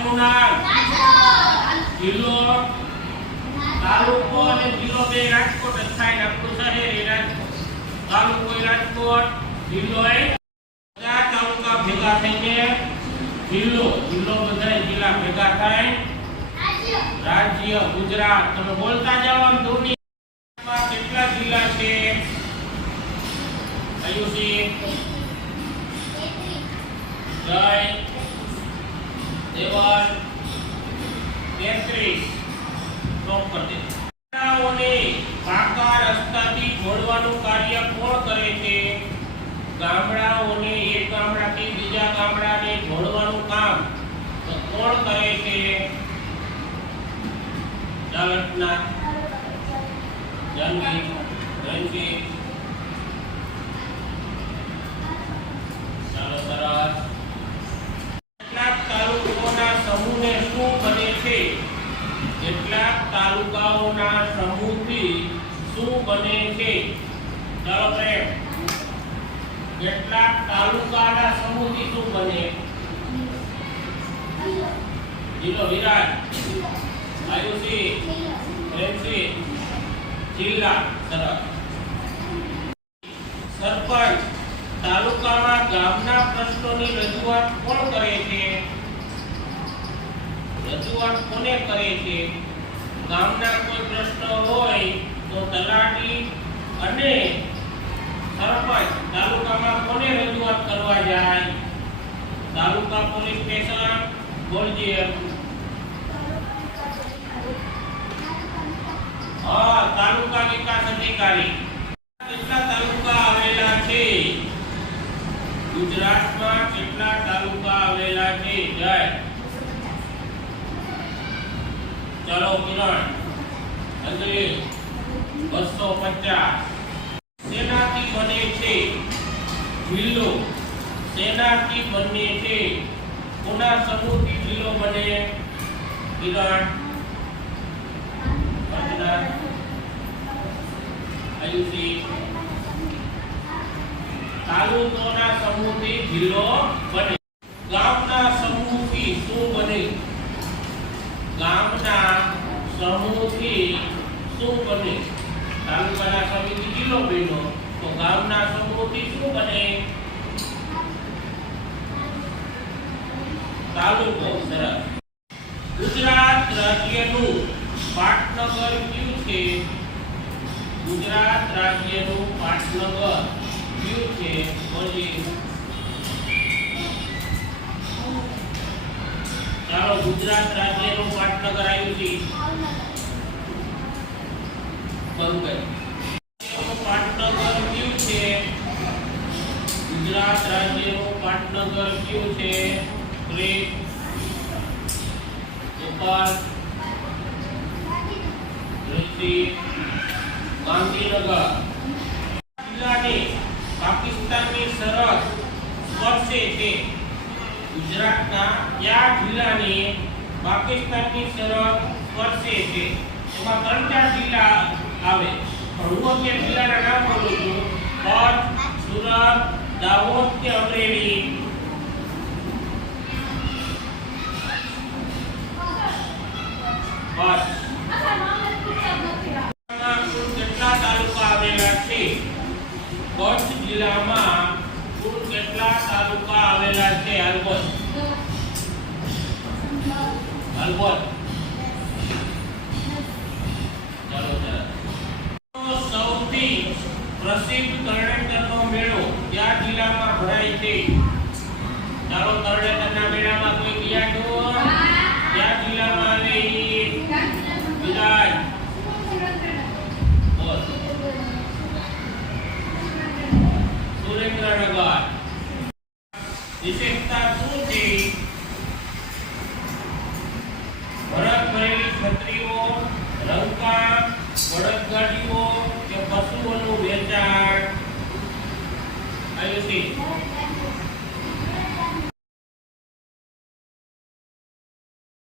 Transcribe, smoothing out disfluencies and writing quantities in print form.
શહેરનું નામ જિલ્લો તાલુકો અને જિલ્લો બે રાજકોટ જ થાય. આપણું શહેર એ રાજકોટ, તાલુકો એ રાજકોટ, જિલ્લો એ બધા તાલુકા ભેગા થઈને જિલ્લો બધા જિલ્લા ભેગા થાય રાજ્ય ગુજરાત. તમે બોલતા જાઓ. દુનિયામાં કેટલા જિલ્લા છે? આયુષી, જય, દેવલ, 33 સ્ટોપ કરી દે. ગામડાઓને પાકા રસ્તાથી જોડવાનું કાર્ય કોણ કરે છે? ગામડાઓને એક ગામડાથી બીજા ગામડાને જોડવાનું કામ તો કોણ કરે છે? ચાલકના જનકી ચાલો સરસ. કેટલાક તાલુકાઓના સમૂહને શું બને છે? કેટલાક તાલુકાઓના સમૂહથી શું બને છે? ચાલો પ્રેમ. કેટલાક તાલુકાના સમૂહથી શું બને? જિલ્લો વિરાજ, આયુષી, પ્રેમસી, જિલ્લા. સરસ. સરપંચ તાલુકામાં ગામના પ્રશ્નોની રજૂઆત કોણ કરે છે? રજૂઆત કોને કરે છે? ગામના કોઈ પ્રશ્ન હોય તો તલાટી અને સરપંચ તાલુકામાં કોને રજૂઆત કરવા જાય? તાલુકા પોલીસ સ્ટેશન. બોલજે. તાલુકા વિકાસ અધિકારી. કેટલા તાલુકા આવેલા છે ગુજરાતમાં? કેટલા તાલુકા આવેલા છે? જય. ચલો કિરણ, અંજલિ. 250. સેનાથી બને છે જિલ્લો? સેનાથી બને છે. કોના સમૂહથી જિલ્લો બને? કિરણ, અંજના, આયુષી. તાલુકાના સમૂહથી જિલ્લો બને. ગામના સમૂહથી શું બને? ગામના સમૂહથી શું બને? તાલુકાના સમૂહથી જિલ્લો બન્યો તો ગામના સમૂહથી શું બને? તાલુકો. સરસ. ગુજરાત રાજ્યનું પાટનગર કયું છે? ગુજરાત રાજ્યનું પાટનગર કયું છે? બોલીએ. ચાલો, ગુજરાત રાજ્યનું પાટનગર આવ્યું છે. પાટનગર કયું છે? ગુજરાત રાજ્યનું પાટનગર કયું છે? ગાંધીનગર. જિલ્લાને પાકિસ્તાનની સરહદ સ્પર્શે છે? ગુજરાતના કયા જિલ્લાને પાકિસ્તાનની સરહદ સ્પર્શે છે? એમાં 3-4 જિલ્લા આવે. હું કે જિલ્લાના નામ બોલું છું. કચ્છ, સુરત, દાહોદ કે અમરેલી? કેટલા તાલુકા આવેલા છે? કચ્છ જિલ્લામાં કુલ કેટલા તાલુકા આવેલા છે? હાલબોલ. ચાલો સૌથી પ્રસિદ્ધ તરણેતરનો મેળો કયા જિલ્લામાં ભરાય છે? ચાલો, તરણેતરના મેળામાં કોઈ ગયા છો? કયા જિલ્લામાં આવે? વિરાજ. સુરેન્દ્રનગર. વિશેષતા શું છે? ભરત ભરેલી છત્રીઓ, રંગકામ, બળદગાડીઓ કે પશુઓનું વેચાણ? આયુષી.